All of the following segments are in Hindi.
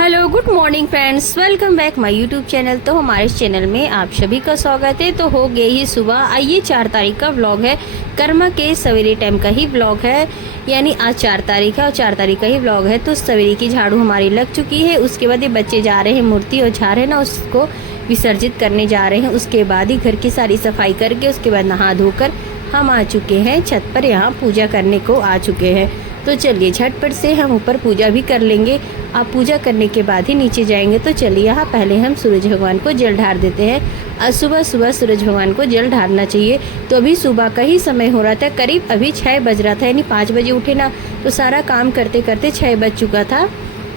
Hello good morning friends, welcome back my YouTube channel. तो हमारे इस चैनल में आप सभी का स्वागत है। तो हो गई ही सुबह। आइए 4 तारीख का व्लॉग है, कर्मा के सवेरे टाइम का ही व्लॉग है, यानी आज 4 तारीख है और 4 तारीख का ही व्लॉग है। तो सवेरे की झाड़ू हमारी लग चुकी है। उसके बाद ये बच्चे जा रहे हैं मूर्ति और झाड़ है ना उसको विसर्जित करने जा रहे हैं। उसके बाद ही घर की सारी सफाई करके उसके बाद नहा धोकर हम आ चुके हैं छत पर, यहाँ पूजा करने को आ चुके हैं। तो चलिए झटपट से हम ऊपर पूजा भी कर लेंगे। आप पूजा करने के बाद ही नीचे जाएंगे। तो चलिए यहाँ पहले हम सूरज भगवान को जल ढार देते हैं। सुबह सुबह सूरज भगवान को जल ढारना चाहिए। तो अभी सुबह का ही समय हो रहा था, करीब अभी 6 बज रहा था, यानी 5 बजे उठे ना, तो सारा काम करते करते 6 बज चुका था।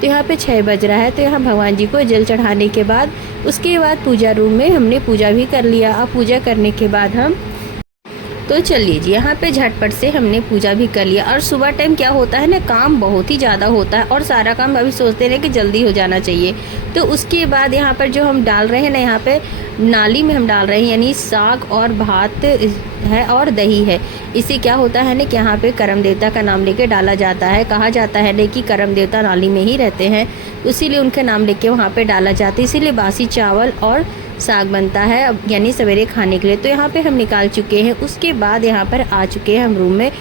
तो यहाँ पे 6 बज रहा है। तो यहाँ भगवान जी को जल चढ़ाने के बाद उसके बाद पूजा रूम में हमने पूजा भी कर लिया। अब पूजा करने के बाद हम तो चलिए जी यहाँ पे झटपट से हमने पूजा भी कर लिया। और सुबह टाइम क्या होता है ना, काम बहुत ही ज़्यादा होता है और सारा काम अभी सोचते रहे कि जल्दी हो जाना चाहिए। तो उसके बाद यहाँ पर जो हम डाल रहे हैं ना, यहाँ पे नाली में हम डाल रहे हैं, यानी साग और भात है और दही है। इससे क्या होता है ना कि यहाँ पे करम देवता का नाम लेके डाला जाता है। कहा जाता है ना कि करम देवता नाली में ही रहते हैं, इसीलिए उनके नाम लेके वहाँ पे डाला जाता है। इसीलिए बासी चावल और साग बनता है, यानी सवेरे खाने के लिए। तो यहाँ पे हम निकाल चुके हैं। उसके बाद यहाँ पर आ चुके हैं हम रूम में।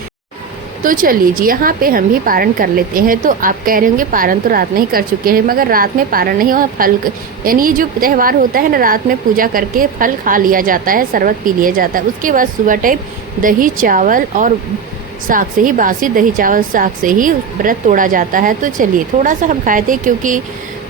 तो चलिए जी यहाँ पे हम भी पारण कर लेते हैं। तो आप कह रहे होंगे पारण तो रात में ही कर चुके हैं, मगर रात में पारण नहीं हुआ, फल यानी ये जो त्यौहार होता है ना, रात में पूजा करके फल खा लिया जाता है, शरबत पी लिया जाता है। उसके बाद सुबह टाइम दही चावल और साग से ही, बासी दही चावल साग से ही व्रत तोड़ा जाता है। तो चलिए थोड़ा सा हम खाए थे, क्योंकि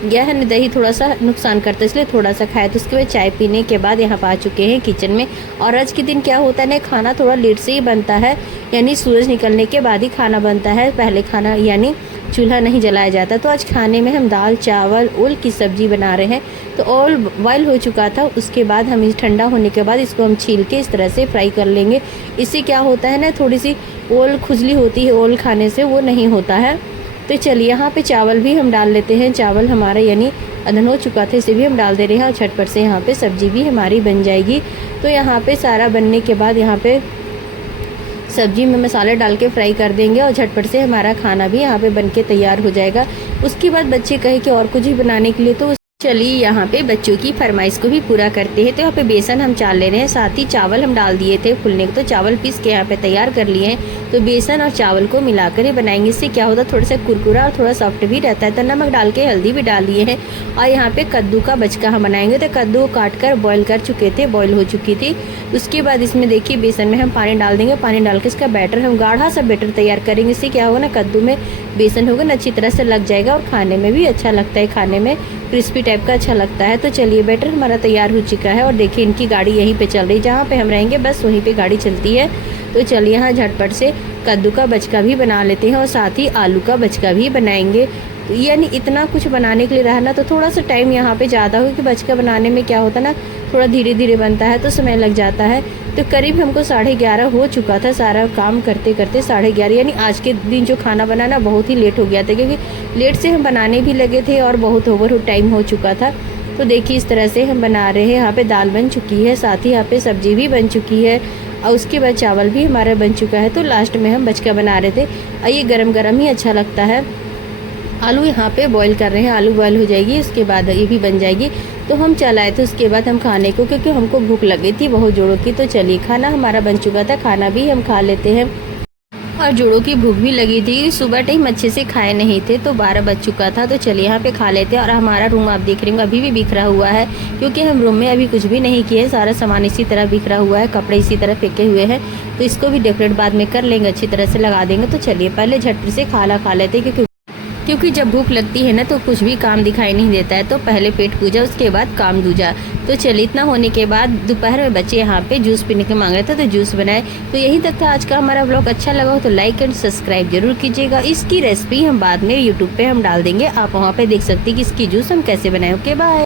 यह है दही थोड़ा सा नुकसान करता है, इसलिए थोड़ा सा खाए। तो उसके बाद चाय पीने के बाद यहाँ आ चुके हैं किचन में। और आज के दिन क्या होता है ना, खाना थोड़ा लेट से ही बनता है, यानी सूरज निकलने के बाद ही खाना बनता है, पहले खाना यानी चूल्हा नहीं जलाया जाता। तो आज खाने में हम दाल चावल ओल की सब्जी बना रहे हैं। तो ओल बॉयल हो चुका था। उसके बाद हम इस ठंडा होने के बाद इसको हम छील के इस तरह से फ्राई कर लेंगे। इससे क्या होता है ना, थोड़ी सी ओल खुजली होती है, ओल खाने से वो नहीं होता है। तो चलिए यहाँ पे चावल भी हम डाल लेते हैं। चावल हमारा यानी अदन हो चुका था, इसे भी हम डाल दे रहे हैं और झटपट से यहाँ पे सब्जी भी हमारी बन जाएगी। तो यहाँ पे सारा बनने के बाद यहाँ पे सब्जी में मसाले डाल के फ्राई कर देंगे और झटपट से हमारा खाना भी यहाँ पे बन के तैयार हो जाएगा। उसके बाद बच्चे कहे कि और कुछ ही बनाने के लिए, तो चलिए यहाँ पे बच्चों की फरमाइश को भी पूरा करते हैं। तो यहाँ पे बेसन हम चाल ले रहे हैं, साथ ही चावल हम डाल दिए थे फुलने को। तो चावल पीस के यहाँ पे तैयार कर लिए हैं। तो बेसन और चावल को मिलाकर ही बनाएंगे। इससे क्या होता है, थोड़ा सा कुरकुरा और थोड़ा सॉफ्ट भी रहता है। तो नमक डाल के हल्दी भी डाल दिए हैं। और यहाँ पे कद्दू का बचका हम बनाएंगे। तो कद्दू को काट कर बॉयल कर चुके थे, बॉयल हो चुकी थी। उसके बाद इसमें देखिए बेसन में हम पानी डाल देंगे। पानी डाल के इसका बैटर हम गाढ़ा सा बैटर तैयार करेंगे। इससे क्या होगा ना, कद्दू में बेसन होगा ना, अच्छी तरह से लग जाएगा और खाने में भी अच्छा लगता है, खाने में क्रिस्पी टाइप का अच्छा लगता है। तो चलिए बैटर हमारा तैयार हो चुका है। और देखिए इनकी गाड़ी यहीं पे चल रही है, जहाँ पे हम रहेंगे बस वहीं पे गाड़ी चलती है। तो चलिए यहाँ झटपट से कद्दू का बचका भी बना लेते हैं और साथ ही आलू का बचका भी बनाएंगे। तो यानी इतना कुछ बनाने के लिए रहना, तो थोड़ा सा टाइम यहाँ पे ज़्यादा हो, कि बचका बनाने में क्या होता है ना, थोड़ा धीरे धीरे बनता है तो समय लग जाता है। तो करीब हमको 11:30 हो चुका था, सारा काम करते करते 11:30। यानी आज के दिन जो खाना बनाना बहुत ही लेट हो गया था, क्योंकि लेट से हम बनाने भी लगे थे और बहुत ओवर टाइम हो चुका था। तो देखिए इस तरह से हम बना रहे हैं। यहाँ पे दाल बन चुकी है, साथ ही यहाँ पे सब्जी भी बन चुकी है और उसके बाद चावल भी हमारा बन चुका है। तो लास्ट में हम बचका बना रहे थे और ये गरम गरम ही अच्छा लगता है। आलू यहाँ पे बॉईल कर रहे हैं, आलू बॉईल हो जाएगी, उसके बाद ये भी बन जाएगी। तो हम चलाए थे उसके बाद हम खाने को, क्योंकि हमको भूख लगी थी बहुत जोरों की। तो चलिए खाना हमारा बन चुका था, खाना भी हम खा लेते हैं। और जोड़ों की भूख भी लगी थी, सुबह टाइम अच्छे से खाए नहीं थे, तो 12 बज चुका था। तो चलिए यहाँ पे खा लेते हैं। और हमारा रूम आप देख रहे होंगे अभी भी बिखरा हुआ है, क्योंकि हम रूम में अभी कुछ भी नहीं किए, सारा सामान इसी तरह बिखरा हुआ है, कपड़े इसी तरह फेंके हुए हैं। तो इसको भी डेकोरेट बाद में कर लेंगे, अच्छी तरह से लगा देंगे। तो चलिए पहले झटपट से खाना खा लेते हैं, क्योंकि जब भूख लगती है ना तो कुछ भी काम दिखाई नहीं देता है। तो पहले पेट पूजा, उसके बाद काम दूजा। तो चलिए इतना होने के बाद दोपहर में बच्चे यहाँ पे जूस पीने के मांग रहे थे, तो जूस बनाए। तो यहीं तक था आज का हमारा व्लॉग। अच्छा लगा हो तो लाइक एंड सब्सक्राइब जरूर कीजिएगा। इसकी रेसिपी हम बाद में यूट्यूब पे हम डाल देंगे, आप वहाँ पे देख सकते हैं कि इसकी जूस हम कैसे बनाए। Okay bye.